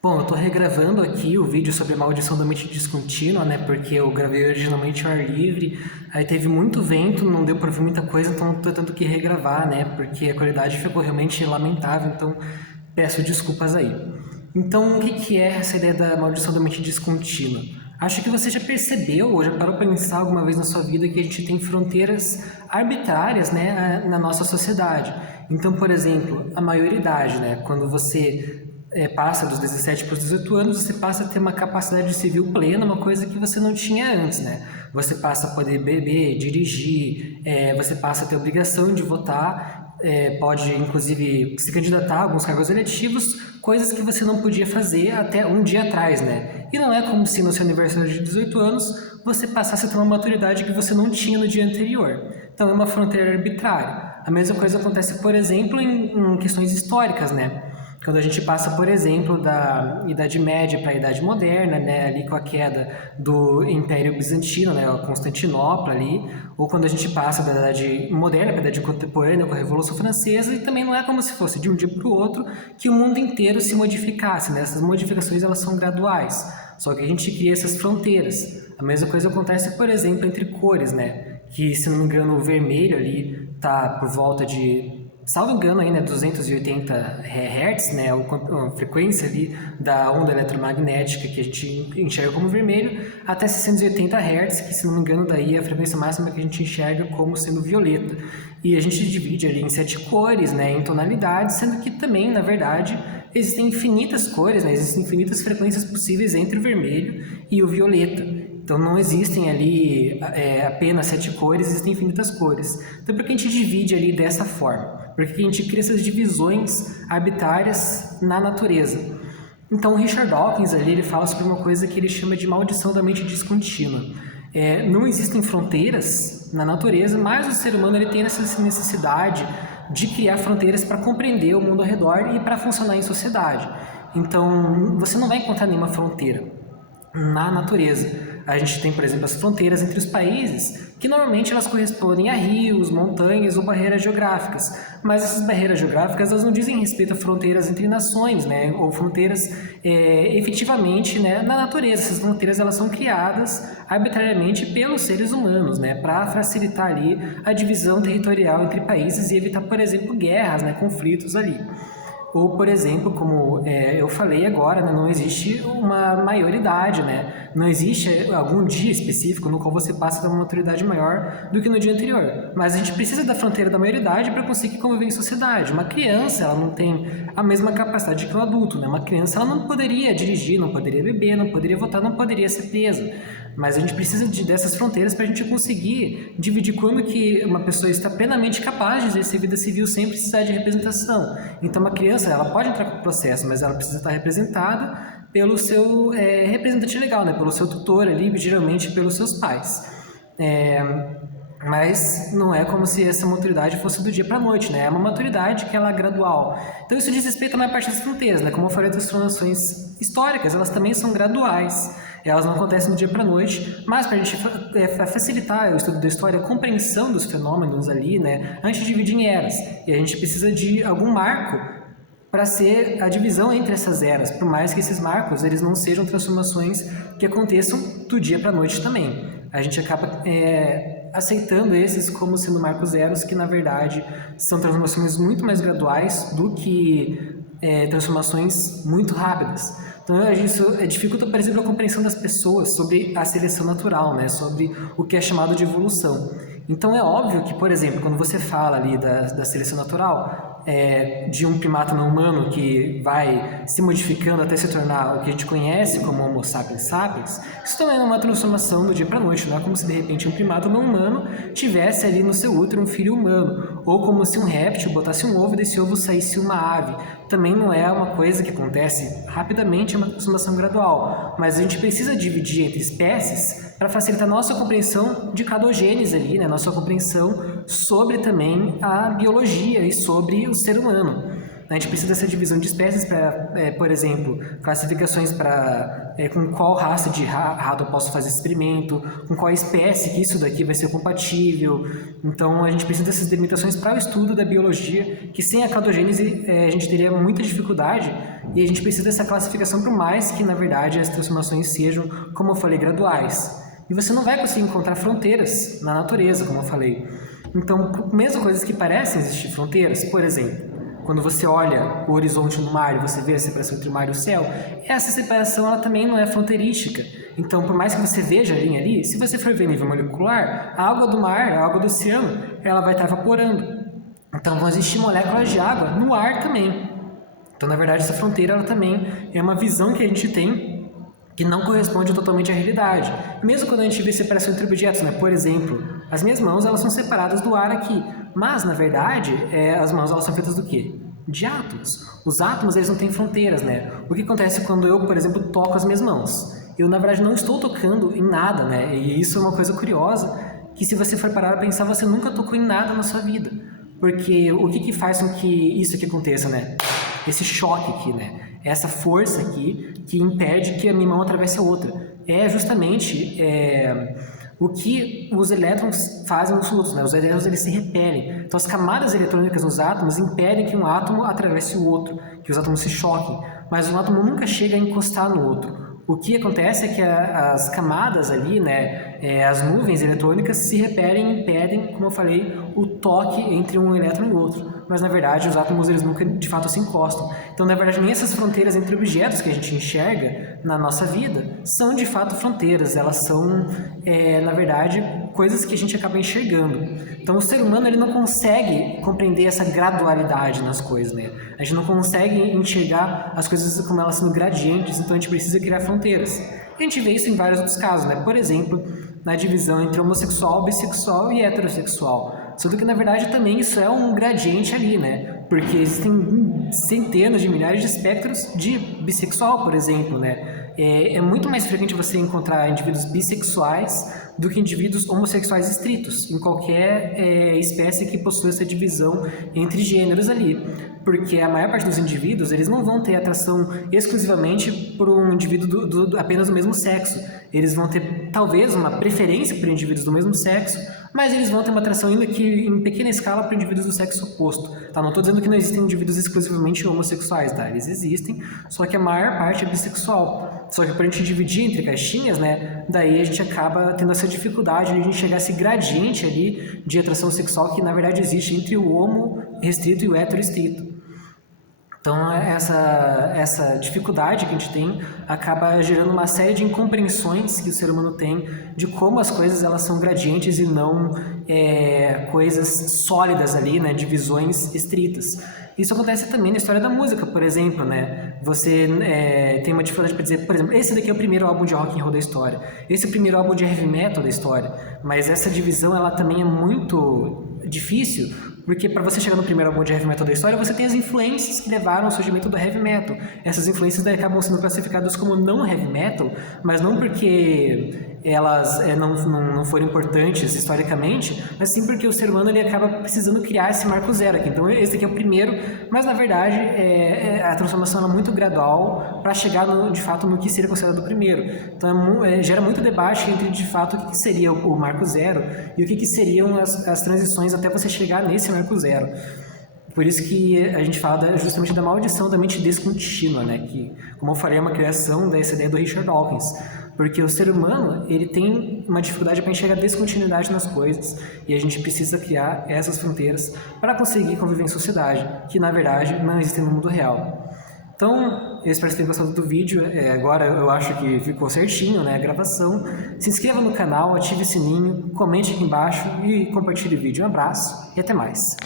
Bom, eu tô regravando aqui o vídeo sobre a maldição da mente descontínua, né? Porque eu gravei originalmente ao ar livre, aí teve muito vento, não deu pra ver muita coisa, então tô tendo que regravar, né? Porque a qualidade ficou realmente lamentável, então peço desculpas aí. Então, o que que é essa ideia da maldição da mente descontínua? Acho que você já percebeu ou já parou para pensar alguma vez na sua vida que a gente tem fronteiras arbitrárias, né, na nossa sociedade. Então, por exemplo, a maioridade, né, quando você passa dos 17 para os 18 anos, você passa a ter uma capacidade civil plena, uma coisa que você não tinha antes, né? Você passa a poder beber, dirigir, você passa a ter obrigação de votar, pode inclusive se candidatar a alguns cargos eletivos, coisas que você não podia fazer até um dia atrás, né? E não é como se no seu aniversário de 18 anos você passasse a ter uma maturidade que você não tinha no dia anterior. Então é uma fronteira arbitrária. A mesma coisa acontece, por exemplo, em questões históricas, né? Quando a gente passa, por exemplo, da Idade Média para a Idade Moderna, né, ali com a queda do Império Bizantino, né, a Constantinopla ali, ou quando a gente passa da Idade Moderna para a Idade Contemporânea com a Revolução Francesa, e também não é como se fosse de um dia para o outro que o mundo inteiro se modificasse, né? Essas modificações elas são graduais, só que a gente cria essas fronteiras. A mesma coisa acontece, por exemplo, entre cores, né? Que, se não me engano, o vermelho ali está por volta de, salvo engano aí, né, 280 Hz, né, a frequência ali da onda eletromagnética que a gente enxerga como vermelho, até 680 Hz, que, se não me engano, daí é a frequência máxima que a gente enxerga como sendo violeta. E a gente divide ali em 7 cores, né, em tonalidades, sendo que também, na verdade, existem infinitas cores, né, existem infinitas frequências possíveis entre o vermelho e o violeta. Então não existem ali apenas 7 cores, existem infinitas cores. Então por que a gente divide ali dessa forma? Porque a gente cria essas divisões arbitrárias na natureza. Então o Richard Dawkins ali, ele fala sobre uma coisa que ele chama de maldição da mente descontínua. Não existem fronteiras na natureza, mas o ser humano ele tem essa necessidade de criar fronteiras para compreender o mundo ao redor e para funcionar em sociedade. Então você não vai encontrar nenhuma fronteira na natureza. A gente tem, por exemplo, as fronteiras entre os países, que normalmente elas correspondem a rios, montanhas ou barreiras geográficas. Mas essas barreiras geográficas elas não dizem respeito a fronteiras entre nações, né? Ou fronteiras efetivamente, né, na natureza. Essas fronteiras elas são criadas arbitrariamente pelos seres humanos, né, para facilitar ali a divisão territorial entre países e evitar, por exemplo, guerras, né, conflitos ali. Ou, por exemplo, como eu falei agora, né, não existe uma maioridade, né? Não existe algum dia específico no qual você passa a ter uma maturidade maior do que no dia anterior. Mas a gente precisa da fronteira da maioridade para conseguir conviver em sociedade. Uma criança, ela não tem a mesma capacidade que o adulto, né? Uma criança, ela não poderia dirigir, não poderia beber, não poderia votar, não poderia ser presa. Mas a gente precisa dessas fronteiras para a gente conseguir dividir quando que uma pessoa está plenamente capaz de exercer vida civil sem precisar de representação. Então, uma criança, ela pode entrar com o processo, mas ela precisa estar representada pelo seu representante legal, né? Pelo seu tutor ali, geralmente pelos seus pais. Mas não é como se essa maturidade fosse do dia para a noite, né? É uma maturidade que ela é gradual. Então isso diz respeito à maior parte das fronteiras, né? Como eu falei, as transformações históricas, elas também são graduais. Elas não acontecem do dia para a noite, mas para a gente facilitar o estudo da história, a compreensão dos fenômenos ali, né? A gente divide em eras e a gente precisa de algum marco para ser a divisão entre essas eras, por mais que esses marcos eles não sejam transformações que aconteçam do dia para a noite também. A gente acaba aceitando esses como sendo marcos zeros, que na verdade são transformações muito mais graduais do que transformações muito rápidas. Então isso dificulta, por exemplo, a compreensão das pessoas sobre a seleção natural, né? Sobre o que é chamado de evolução. Então é óbvio que, por exemplo, quando você fala ali da seleção natural, de um primata não humano que vai se modificando até se tornar o que a gente conhece como Homo sapiens sapiens, isso também é uma transformação do dia para a noite, não é como se de repente um primata não humano tivesse ali no seu útero um filho humano, ou como se um réptil botasse um ovo e desse ovo saísse uma ave. Também não é uma coisa que acontece rapidamente, é uma transformação gradual, mas a gente precisa dividir entre espécies para facilitar a nossa compreensão de cadogênese ali, né? Nossa compreensão sobre também a biologia e sobre o ser humano. A gente precisa dessa divisão de espécies para, por exemplo, classificações para com qual raça de rato eu posso fazer experimento, com qual espécie que isso daqui vai ser compatível. Então, a gente precisa dessas delimitações para o estudo da biologia, que sem a cladogênese a gente teria muita dificuldade, e a gente precisa dessa classificação, por mais que, na verdade, as transformações sejam, como eu falei, graduais. E você não vai conseguir encontrar fronteiras na natureza, como eu falei. Então, mesmo coisas que parecem existir fronteiras, por exemplo, quando você olha o horizonte no mar e você vê a separação entre o mar e o céu, essa separação ela também não é fronteirística. Então, por mais que você veja a linha ali, se você for ver a nível molecular, a água do mar, a água do oceano, ela vai estar evaporando. Então, vão existir moléculas de água no ar também. Então, na verdade, essa fronteira ela também é uma visão que a gente tem que não corresponde totalmente à realidade. Mesmo quando a gente vê separação entre objetos, né? Por exemplo, as minhas mãos elas são separadas do ar aqui, mas na verdade as mãos elas são feitas do quê? De átomos. Os átomos eles não têm fronteiras, né? O que acontece quando eu, por exemplo, toco as minhas mãos? Eu na verdade não estou tocando em nada, né? E isso é uma coisa curiosa que se você for parar a pensar você nunca tocou em nada na sua vida, porque o que faz com que isso aqui aconteça, né? Esse choque aqui, né? Essa força aqui que impede que a minha mão atravesse a outra. É justamente o que os elétrons fazem uns com os outros, né? Os elétrons eles se repelem. Então as camadas eletrônicas nos átomos impedem que um átomo atravesse o outro, que os átomos se choquem. Mas um átomo nunca chega a encostar no outro. O que acontece é que as camadas ali, né, as nuvens eletrônicas se repelem e impedem, como eu falei, o toque entre um elétron e o outro. Mas, na verdade, os átomos eles nunca, de fato, se encostam. Então, na verdade, nem essas fronteiras entre objetos que a gente enxerga na nossa vida são, de fato, fronteiras. Elas são, na verdade, coisas que a gente acaba enxergando. Então, o ser humano ele não consegue compreender essa gradualidade nas coisas, né? A gente não consegue enxergar as coisas como elas sendo gradientes, então a gente precisa criar fronteiras. E a gente vê isso em vários outros casos, né? Por exemplo, na divisão entre homossexual, bissexual e heterossexual. Só que, na verdade, também isso é um gradiente ali, né? Porque existem centenas de milhares de espectros de bissexual, por exemplo, né? É muito mais frequente você encontrar indivíduos bissexuais do que indivíduos homossexuais estritos, em qualquer espécie que possua essa divisão entre gêneros ali. Porque a maior parte dos indivíduos, eles não vão ter atração exclusivamente por um indivíduo apenas do mesmo sexo. Eles vão ter, talvez, uma preferência por indivíduos do mesmo sexo, mas eles vão ter uma atração ainda que em pequena escala para indivíduos do sexo oposto. Tá? Não estou dizendo que não existem indivíduos exclusivamente homossexuais, tá? Eles existem, só que a maior parte é bissexual. Só que para a gente dividir entre caixinhas, né, daí a gente acaba tendo essa dificuldade de a gente chegar a esse gradiente ali de atração sexual que na verdade existe entre o homo restrito e o hetero restrito. Então, essa dificuldade que a gente tem acaba gerando uma série de incompreensões que o ser humano tem de como as coisas elas são gradientes e não coisas sólidas ali, né, divisões estritas. Isso acontece também na história da música, por exemplo, né? Você tem uma dificuldade para dizer, por exemplo, esse daqui é o primeiro álbum de rock and roll da história, esse é o primeiro álbum de heavy metal da história, mas essa divisão ela também é muito difícil, porque para você chegar no primeiro álbum de heavy metal da história, você tem as influências que levaram ao surgimento do heavy metal. Essas influências daí acabam sendo classificadas como não heavy metal, mas não porque elas não foram importantes historicamente, mas sim porque o ser humano ele acaba precisando criar esse marco zero aqui. Então esse aqui é o primeiro, mas na verdade a transformação é muito gradual para chegar de fato no que seria considerado o primeiro. Então gera muito debate entre de fato o que seria o marco zero e o que seriam as transições até você chegar nesse marco zero. Por isso que a gente fala justamente da maldição da mente descontínua, né? Que, como eu falei, é uma criação dessa ideia do Richard Dawkins. Porque o ser humano, ele tem uma dificuldade para enxergar descontinuidade nas coisas e a gente precisa criar essas fronteiras para conseguir conviver em sociedade, que na verdade não existem no mundo real. Então, eu espero que vocês tenham gostado do vídeo. Agora eu acho que ficou certinho, né, a gravação. Se inscreva no canal, ative o sininho, comente aqui embaixo e compartilhe o vídeo. Um abraço e até mais.